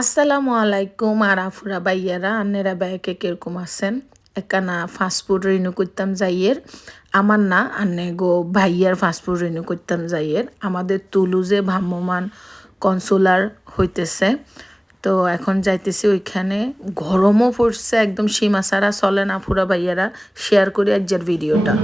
আসসালামু আলাইকুম আরাফুরা বাইয়ারা আন্নেরা ব্যাকে কিরকম আছেন একখানা ফাস্টফুড রিনিউ করতাম যাইয়ের আমার না আন্নে গো ভাইয়ার ফাস্টফুড রিনিউ করতাম যাইয়ের আমাদের তুলুজে ভ্রাম্যমান কনসুলার হইতেছে। তো এখন যাইতেছি ওইখানে, গরমও পড়ছে একদম সীমা ছাড়া চলে না। ফুরা ভাইয়ারা শেয়ার করি আজকের ভিডিওটা।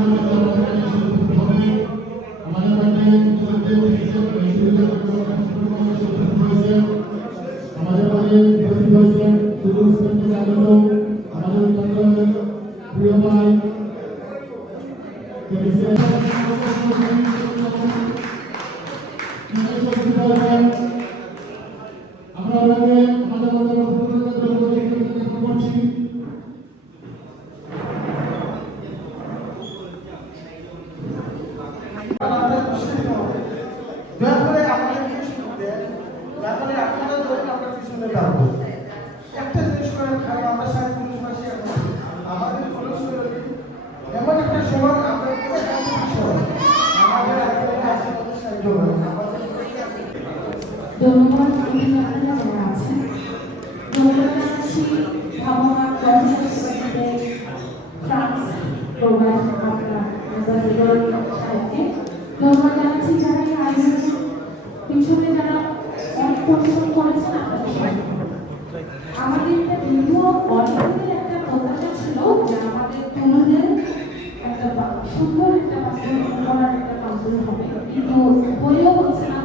একটা জিনিস করে খাই আমরা সাড়ে 30 মাসে আমাদের এমন একটা সময় আমাদের পিছনে যারা অনেক পরিশ্রম করেছেন আমাদের একটা দীর্ঘ অনেকদিনের একটা প্রত্যাশা ছিল যে আমাদের তরুণদের একটা সুন্দর একটা বাস্তবায়ন করার একটা কাউন্সিল হবে, কিন্তু হয়েও হচ্ছে না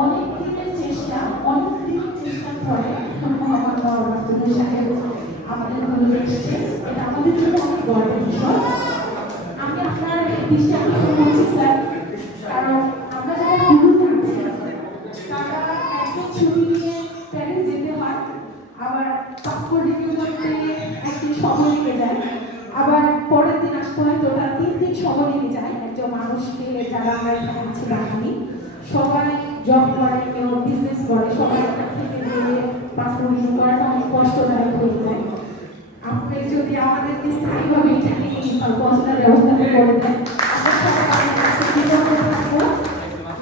অনেক দিনের চেষ্টার পরে মহামান্য রাষ্ট্রপতি সাহেব আমাদের তরুণদের এসেছে। এটা আমাদের জন্য অনেক গর্বের বিষয়। আমি আপনার দৃষ্টি আকর্ষণ করছি স্যার, কারণ আমরা যারা তরুণ আছি তারা একজন ছুটি নিয়ে প্যারিস যেতে হয়, আবার পাসপোর্ট রিনিউ করতে একদিন সময় লেগে যায়, আবার পরের দিন আসতে হয়, তো তারা 3 দিন সময় লেগে যায়। একজন মানুষকে যারা আমরা এখানে আছি বাঙালি সবাই জব করে, কেউ বিজনেস করে, সবাই একটা থেকে গিয়ে পাসপোর্ট রিনিউ করাটা অনেক কষ্টদায়ক হয়ে যায়। আপনি যদি আমাদেরকে স্থায়ীভাবে এখানে কনসুলার ব্যবস্থাটা করে দেন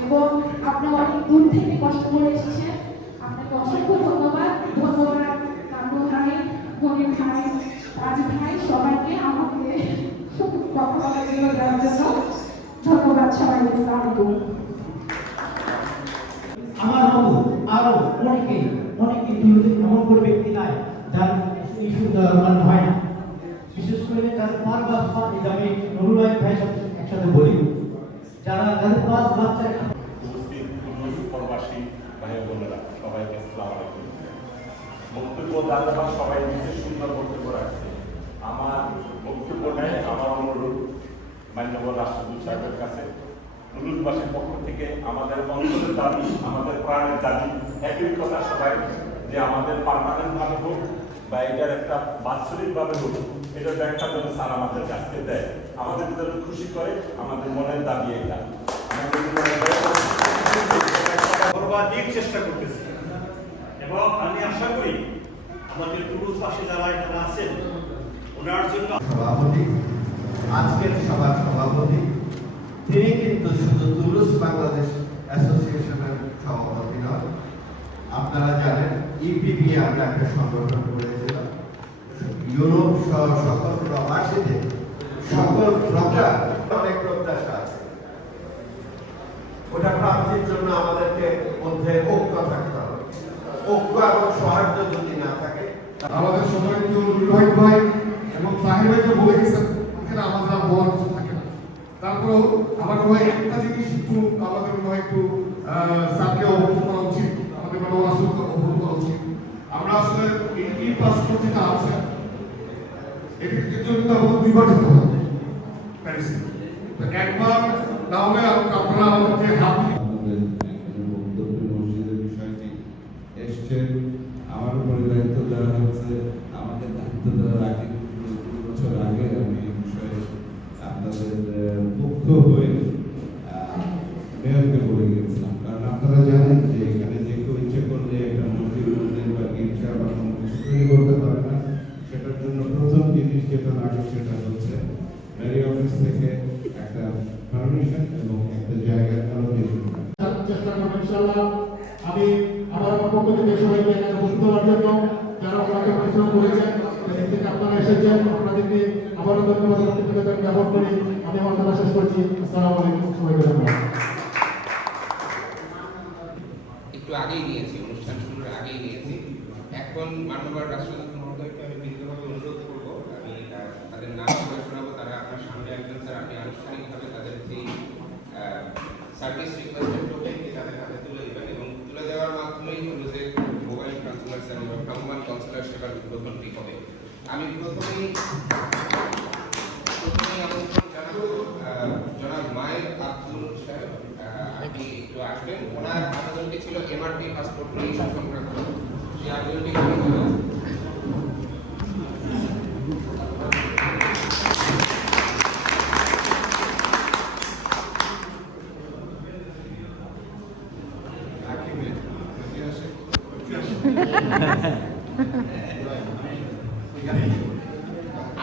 এবং আপনি অনেক দূর থেকে কষ্ট করে এসেছেন, আপনাকে অসংখ্য ধন্যবাদ। কানু ভাই, গণিত ভাই, রাজ ভাই, সবাইকে আমাকে কথা বলার জন্য দেওয়ার জন্য ধন্যবাদ সবাইকে। আসসালামু আলাইকুম। আমার মতো আরো অনেকে এমন কোনো ব্যক্তি নাই যার ইস্যু হয় না, বিশেষ করে যাদের 5 বাচ্চা, আমি নুরুল ভাই একসাথে বলি, যাদের 5 বাচ্চা প্রবাসী ভাই বোনেরা সবাইকে আসসালামু আলাইকুম। বক্তব্য দাদা সবাই নিজের সুন্দর বক্তব্য রাখছে। আমার বক্তব্য নেই, আমার অনুরোধ মাননীয় রাষ্ট্রদূত সাহেবের কাছে নুরুলবাসীর পক্ষ থেকে আমাদের অন্তরের দাবি, আমাদের প্রাণের দাবি একই কথা সবাই, যে আমাদের পার্মানেন্ট ভাবে হোক বা এটার একটা বাৎসরিক ভাবে হোক, এটার একটা যেন স্যার আমাদের কাছে দেয়, আমাদের জন্য খুশি করে, আমাদের মনের দাবি এটা। সর্বাধিক চেষ্টা করতেছি এবং আমি আশা করি আমাদের তুলুসবাসী যারা এখানে আছেন ওনার জন্য সভাপতি, আজকের সভার সভাপতি তিনি কিন্তু শুধু তুলুস বাংলাদেশ অ্যাসোসিয়েশনের সভাপতি নয়। আপনারা জানেন ইপিবি আমরা একটা সংগঠন করেছিলাম, ইউরোপ সহ সকল প্রবাসীদের সকল প্রকার অনেক প্রত্যাশা আছে। ওটা প্রাপ্তির জন্য আমাদেরকে মধ্যে ঐক্য থাকতে হবে। ঐক্য এবং সৌহার্দ্য যদি না থাকে, আমাদের সময় রোহিত ভাই এবং তাহির ভাই যে বলে গেছেন এখানে আমাদের আর বলার কিছু থাকে না। তারপরেও আমার মনে হয় একটা জিনিস একটু আমাদের মনে হয় একটু স্যারকে অবগত করা উচিত, আমাদের মনে হয় আসলে অবগত করা উচিত। আমরা আসলে এই পাসপোর্ট যেটা আছে এটির জন্য আমাদের 2 বার যেতে হবে প্যারিসে। তো একবার না হলে আপনারা আমাদেরকে হাত আমার উপরে দায়িত্ব দেওয়া হচ্ছে, আমাকে দায়িত্ব দেওয়ার আগে 2 বছর আগে আমি এই বিষয়ে আপনাদের পক্ষ হয়ে মেয়রকে বলে গিয়েছিলাম। কারণ আপনারা জানেন যে এখানে যে কেউ ইচ্ছে করলে একটা মন্দির বা গির্জা বা কোনো কিছু তৈরি করতে পারে না। সেটার জন্য প্রথম জিনিস যেটা লাগে সেটা হচ্ছে মেয়র অফিস থেকে একটা পারমিশন এবং একটা জায়গা চেষ্টা করবো ইনশাআল্লাহ। আমি আমার পক্ষ থেকে সবাইকে এখানে উপস্থিত হওয়ার জন্য, যারা আমাকে পরিশ্রম করেছেন, সেদিক থেকে আপনারা এসেছেন, আপনাদেরকে আবারও ধন্যবাদ কৃতজ্ঞতা জ্ঞাপন করি আমি আমার কথা শেষ করছি। আসসালামু আলাইকুম, সবাইকে ধন্যবাদ। একটু আগেই নিয়েছি, অনুষ্ঠান শুরুর আগেই নিয়েছি। এখন মাননীয় রাষ্ট্রদূত মহোদয়কে আমি বিনীতভাবে অনুরোধ করব, আমি তাদের নাম করে শোনাবো, তারা আপনার সামনে একজন স্যার, আপনি আনুষ্ঠানিকভাবে তাদের যেই সার্ভিস রিকোয়েস্টের টোকেনটি তাদের হাতে তুলে দেবেন এবং তুলে দেওয়ার মাধ্যমেই হলো যে মোবাইল কনসুলার সার্ভিস বা ভ্রাম্যমাণ কনসুলার সেবার উদ্বোধনটি হবে। আমি প্রথমেই আমন্ত্রণ জানাবো জনাব মায়ের আব্দুল সাহেব, আপনি একটু আসবেন। ওনার আবেদনটি ছিল এমআরটি পাসপোর্ট নিয়ে সংক্রান্ত, সেই আবেদনটি হলো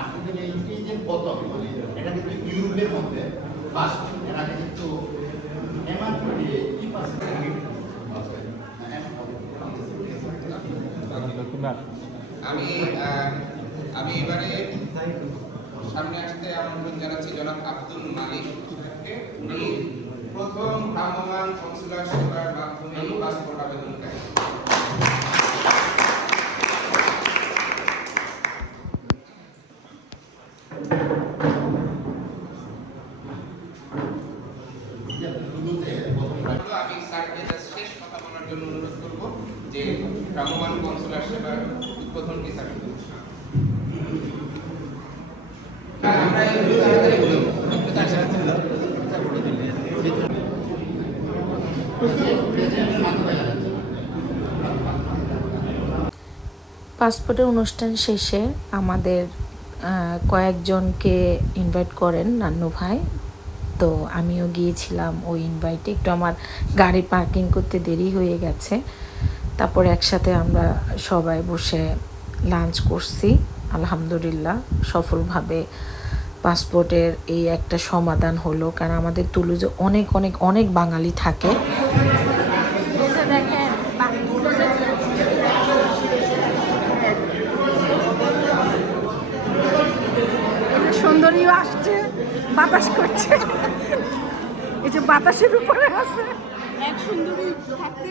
আপনাদের এই যে পদক, এটা কিন্তু ইউরোপের মধ্যে ফার্স্ট, এরা কিন্তু আমি এবারে সামনে আসতে আমন্ত্রণ জানাচ্ছি জনাব আব্দুল মালিক সাহেবকে। উনি প্রথম ভ্রাম্যমাণ কনসুলার সেবার মাধ্যমে পাসপোর্ট আবেদনকারী। আমি স্যারকে শেষ কথা বলার জন্য অনুরোধ করব যে ভ্রাম্যমাণ কনসুলার সেবার উদ্বোধনটি স্যার আমরা একটু তাড়াতাড়ি বলব। পাসপোর্টের অনুষ্ঠান শেষে আমাদের কয়েকজনকে ইনভাইট করেন নান্নু ভাই, তো আমিও গিয়েছিলাম ওই ইনভাইটে। একটু আমার গাড়ি পার্কিং করতে দেরি হয়ে গেছে, তারপর একসাথে আমরা সবাই বসে লাঞ্চ করছি। আলহামদুলিল্লাহ সফলভাবে পাসপোর্টের এই একটা সমাধান হলো, কারণ আমাদের তুলুজে অনেক অনেক অনেক বাঙালি থাকে। সুন্দরীও আসছে, বাতাস করছে, এই যে বাতাসের উপরে আছে এক সুন্দরী থাকতে,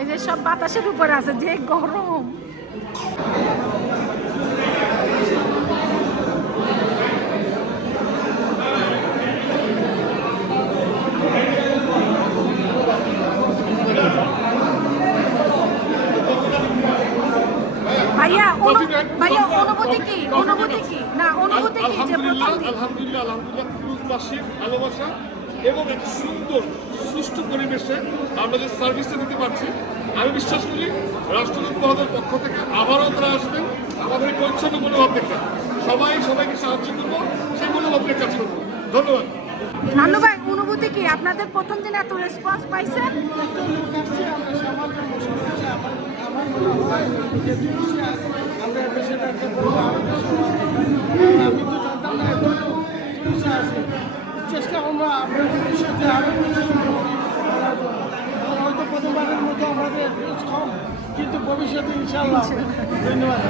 এই যে সব বাতাসের উপরে আছে, যে গরম। ভাইয়া অনুভূতি কি? অনুভূতি কি? না অনুভূতি কি যে প্রথম দিন? আলহামদুলিল্লাহ ক্রুজবাসীর ভালোবাসা এবং একটা সুন্দর সুষ্ঠু পরিবেশে আমরা যে সার্ভিসটা দিতে পারছি, আমি বিশ্বাস করি রাষ্ট্রদূত মহোদয়ের পক্ষ থেকে আবারও তারা আসবেন আমাদের পরিচ্ছন্ন মনোভাব দেখে। সবাইকে সাহায্য করবো, সেই মনোভাব নিয়ে কাজ করবো। ধন্যবাদ। নান্নু ভাই অনুভূতি কি? আপনাদের প্রথম দিন এত রেসপন্স পাইছেন? আমার মনে হয় যে আমরা বিষয়টাকে বলবো আরো বেশি। আমি তো জানতাম না এত পুলিশে আসে, চেষ্টা করবো আমরা ভবিষ্যতে আরো বেশি করার জন্য। হয়তো প্রথমবারের মতো আমাদের কম, কিন্তু ভবিষ্যতে ইনশাআল্লাহ। ধন্যবাদ।